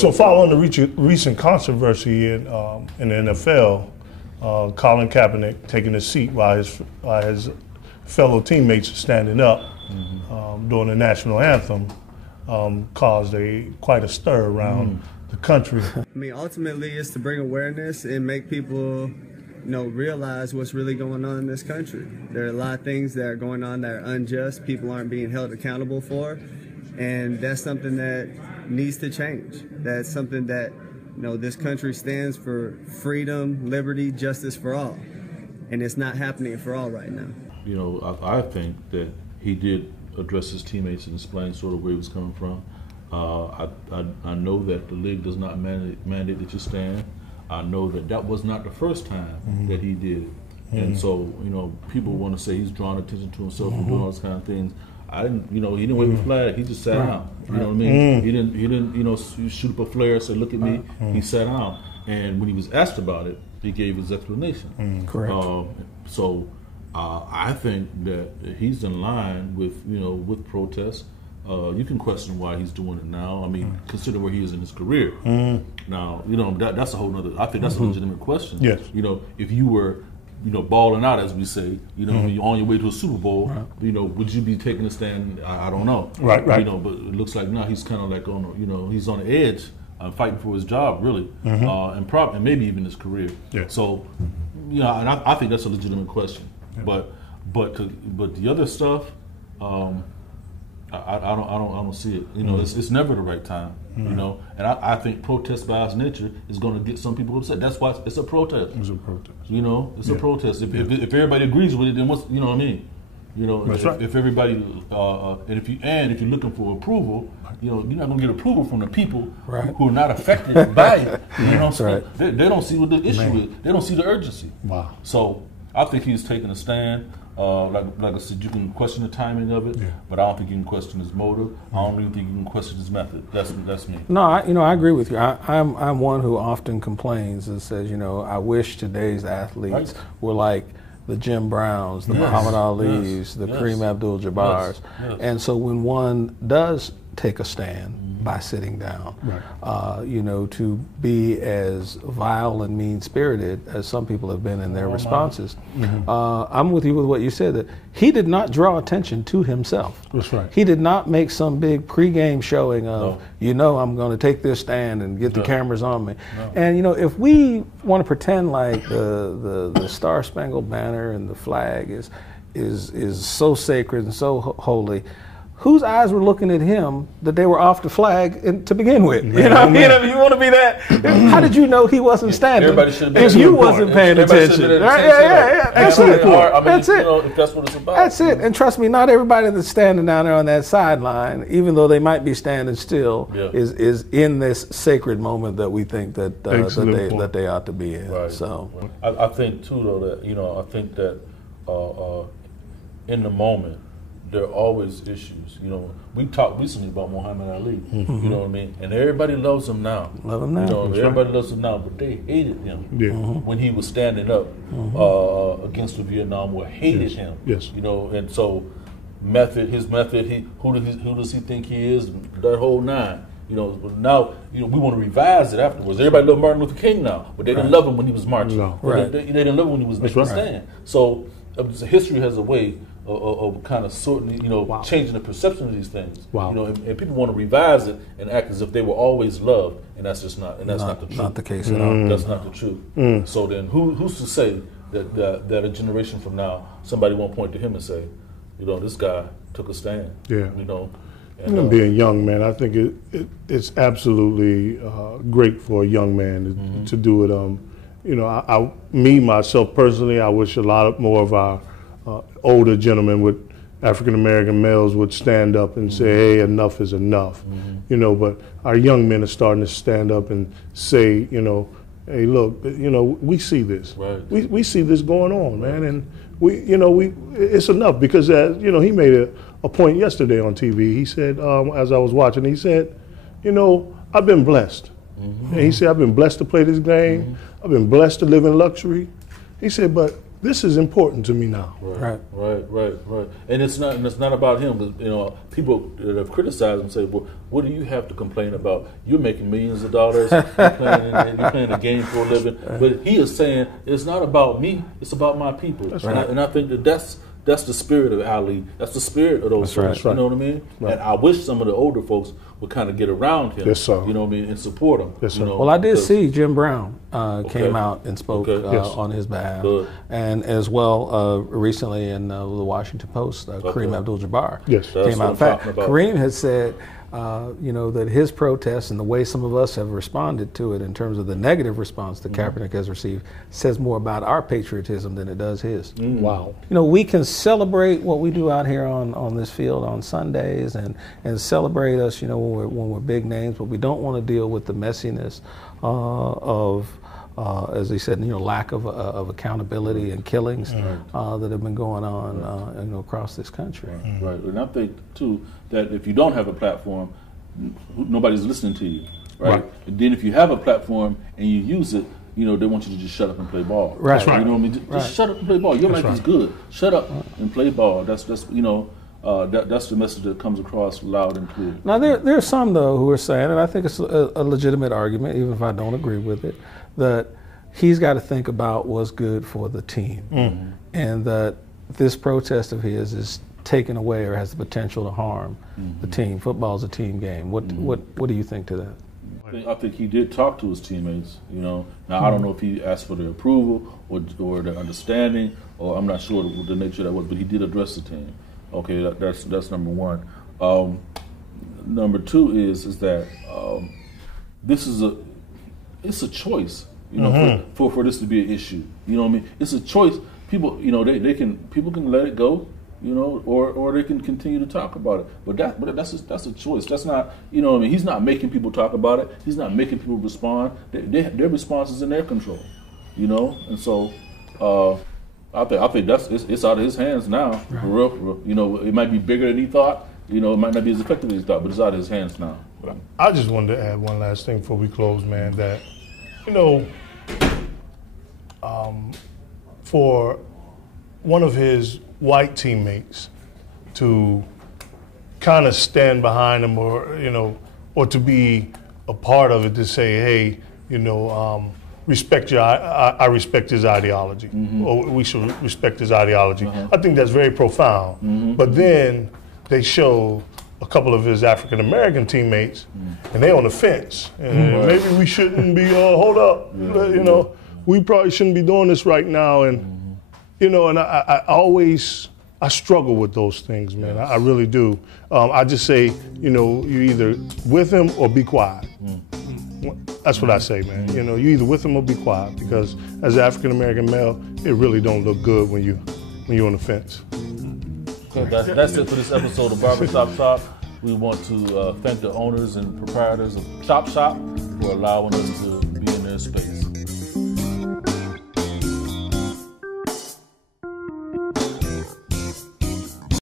So following the recent controversy in the NFL, Colin Kaepernick taking a seat while his fellow teammates are standing up during the national anthem caused quite a stir around the country. I mean, ultimately, it's to bring awareness and make people, realize what's really going on in this country. There are a lot of things that are going on that are unjust. People aren't being held accountable for, and that's something that needs to change. That's something that, this country stands for: freedom, liberty, justice for all, and it's not happening for all right now. I think that he did address his teammates and explain sort of where he was coming from. I know that the league does not mandate that you stand. I know that was not the first time that he did it. And so, people want to say he's drawing attention to himself and doing all those kind of things. I didn't, he didn't wave a flag. He just sat down. You know what I mean? He didn't, shoot up a flare, say, look at me. He sat down. And when he was asked about it, he gave his explanation. Correct. So I think that he's in line with, with protests. You can question why he's doing it now. I mean, consider where he is in his career. Now, that's a whole nother, I think that's a legitimate question. Yes. If you were, balling out, as we say, when you're on your way to a Super Bowl, would you be taking a stand? I don't know. Right. But it looks like now he's kind of like on, he's on the edge, fighting for his job, really, and maybe even his career. Yeah. So, and I think that's a legitimate question. Yeah. But the other stuff, I don't see it. It's never the right time. And I think protest by its nature is going to get some people upset. That's why it's a protest. It's a protest. It's a protest. If everybody agrees with it, then what's what I mean? That's right. If everybody and if you're looking for approval, you're not going to get approval from the people who are not affected by it. That's right. They don't see what the issue is. They don't see the urgency. Wow. So I think he's taking a stand. Like I said, you can question the timing of it, but I don't think you can question his motive. I don't even think you can question his method. That's me. No, I agree with you. I'm one who often complains and says, I wish today's athletes were like the Jim Browns, the Muhammad Ali's, the Kareem Abdul-Jabbars. And so when one does take a stand by sitting down, to be as vile and mean-spirited as some people have been in their responses. I'm with you with what you said, that he did not draw attention to himself. That's right. He did not make some big pregame showing of, I'm going to take this stand and get the cameras on me. And, if we want to pretend like the Star-Spangled Banner and the flag is so sacred and so holy, whose eyes were looking at him that they were off the flag to begin with? If you want to be that, how did you know he wasn't standing if you wasn't paying attention? That's it. That's it. If that's what it's about. That's it. And trust me, not everybody that's standing down there on that sideline, even though they might be standing still, is in this sacred moment that we think that they ought to be in. Right. So I think too, though, that I think that in the moment, there are always issues. We talked recently about Muhammad Ali. You know what I mean? And everybody loves him now. Love him now. Everybody loves him now, but they hated him when he was standing up against the Vietnam War. Hated him. Yes. And so his method. Who does he think he is? That whole nine. But now we want to revise it afterwards. Everybody loved Martin Luther King now, but they didn't love him when he was marching. No. They didn't love him when he was making a stand. So history has a way of kind of sorting, changing the perception of these things. Wow. And people want to revise it and act as if they were always loved, and that's just not, and that's not the truth. Not the case at all. That's not the truth. So then, who's to say that a generation from now, somebody won't point to him and say, this guy took a stand. Yeah. And being young, man, I think it's absolutely great for a young man to do it. Myself personally, I wish a lot more of our older gentlemen with African American males would stand up and say, "Hey, enough is enough," But our young men are starting to stand up and say, "Hey, look, we see this. Right. We see this going on, man, and it's enough." Because he made a point yesterday on TV. He said, as I was watching, he said, "I've been blessed." And he said, "I've been blessed to play this game. I've been blessed to live in luxury." He said, "But this is important to me now. Right. And it's not about him. But, people that have criticized him say, "Well, what do you have to complain about? You're making millions of dollars. You're playing a game for a living." But he is saying it's not about me. It's about my people. That's right. And I think that's the spirit of Ali. That's the spirit of those folks. You know what I mean? Right. And I wish some of the older folks would kind of get around him. Yes, sir. You know what I mean? And support him. Yes, sir. Well, I did see Jim Brown came out and spoke on his behalf. Good. And as well, recently in the Washington Post, Kareem Abdul-Jabbar came out. In fact, Kareem has said, that his protests and the way some of us have responded to it in terms of the negative response that Kaepernick has received says more about our patriotism than it does his. Wow. We can celebrate what we do out here on this field on Sundays and celebrate us, when we're big names, but we don't want to deal with the messiness of as he said, lack of accountability and killings that have been going on, across this country. Right, and I think too that if you don't have a platform, nobody's listening to you, right? And then if you have a platform and you use it, they want you to just shut up and play ball. Right. That's right. You know what I mean? Just shut up and play ball. Your life is good. Shut up and play ball. That's that's the message that comes across loud and clear. Now there are some though who are saying, and I think it's a legitimate argument, even if I don't agree with it, that he's got to think about what's good for the team, and that this protest of his is taken away or has the potential to harm the team. Football's a team game. What do you think to that? I think he did talk to his teammates. Now I don't know if he asked for their approval or their understanding, or I'm not sure what the nature of that was, but he did address the team. Okay, that's number one. Number two is that this is it's a choice. For this to be an issue. You know what I mean? It's a choice. People, people can let it go, or they can continue to talk about it. But that's a choice. That's not, he's not making people talk about it. He's not making people respond. Their response is in their control, And so, I think it's out of his hands now. For real. It might be bigger than he thought. It might not be as effective as he thought, but it's out of his hands now. I just wanted to add one last thing before we close, man. That for one of his white teammates to kind of stand behind him, or to be a part of it, to say, hey, respect I respect his ideology, or we should respect his ideology. I think that's very profound. But then they show a couple of his African American teammates, and they're on the fence. And maybe we shouldn't be. Hold up, we probably shouldn't be doing this right now. And and I struggle with those things, man. I really do. I just say, you're either with him or be quiet. That's what I say, man. You're either with him or be quiet, because as an African American male, it really don't look good when you're on the fence. Okay, that's it for this episode of Barbershop Talk. We want to thank the owners and proprietors of Chop Shop for allowing us to be in their space.